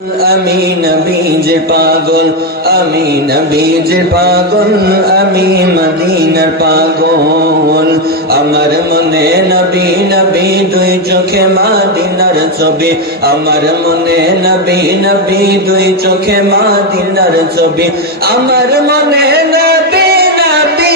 আমি নবীজির পাগল, আমি নবীজির পাগল, আমি মদিনার পাগল। আমার মনে নবী নবী দুই চোখে মদিনার ছবি, আমার মনে নবী নবী দুই চোখে মদিনার ছবি, আমার মনে নবী নবী,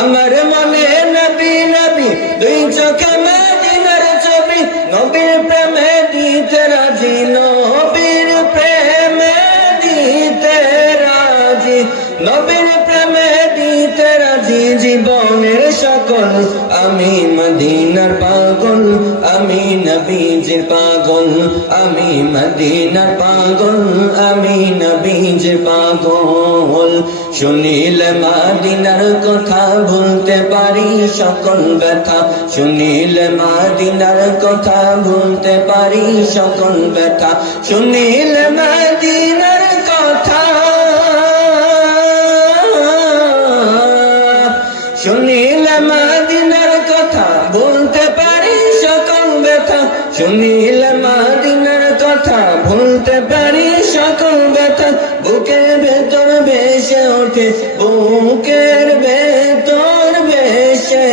আমার মনে নবী নবী দুই চোখে মদিনার ছবি। নবীর প্রেমে দিতে রাজি, নবীর প্রেমে দিতে রাজি, নবীর প্রেমে দিতে রাজি জীবনের সকল। আমি মদিনার পাগল, আমি নবীজির পাগল, আমি মদিনার পাগল, আমি নবীজির পাগল। শুনিলে মদিনার কথা ভুলতে পারি সকল ব্যথা, শুনিলে মদিনার কথা ভুলতে পারি সকল ব্যথা, শুনিলে মদিনার কথা, শুনিলে মদিনার কথা ভুলতে পারি সকল ব্যথা, শুনিলে মদিনার কথা ভুলতে পারি সকল ব্যথা। বুকের ভেতর ভেসে ওঠে, বুকের ভেতর ভেসে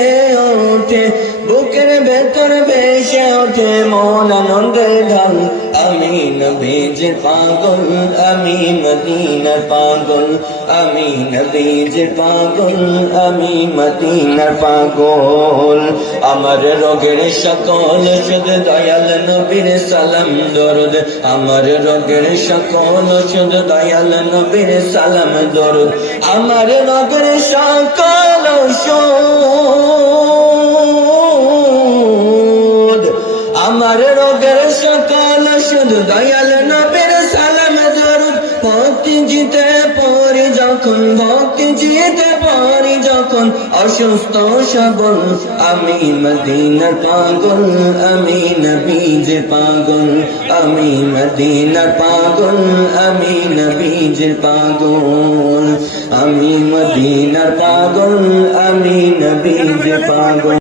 ওঠে, বুকের ভেতর ভেসে ওঠে মন আনন্দের গান। আমি নবীজির পাগল, আমি মদিনার পাগল, আমি নবীজির পাগল, আমি মদিনার পাগল। আমার রোগের সকল ওষুধ দয়াল নবীর সালাম দরুদ, আমার রোগের সকল ওষুধ দয়াল নবীর সালাম দরুদ, আমার রোগের সকল ওষুধ, আমার রোগের সকল ওষুধ দয়াল নবীর সালাম দরুদ। ভক্তি জিতে পড়ি যখন, ভক্তি জিতে পড়ি যখন অসুস্থ সবল, আমি মদিনার পাগল, আমি নবীজির পাগল, আমি মদিনার পাগল, আমি নবীজির পাগল, আমি মদিনার পাগল, আমি নবীজির পাগল।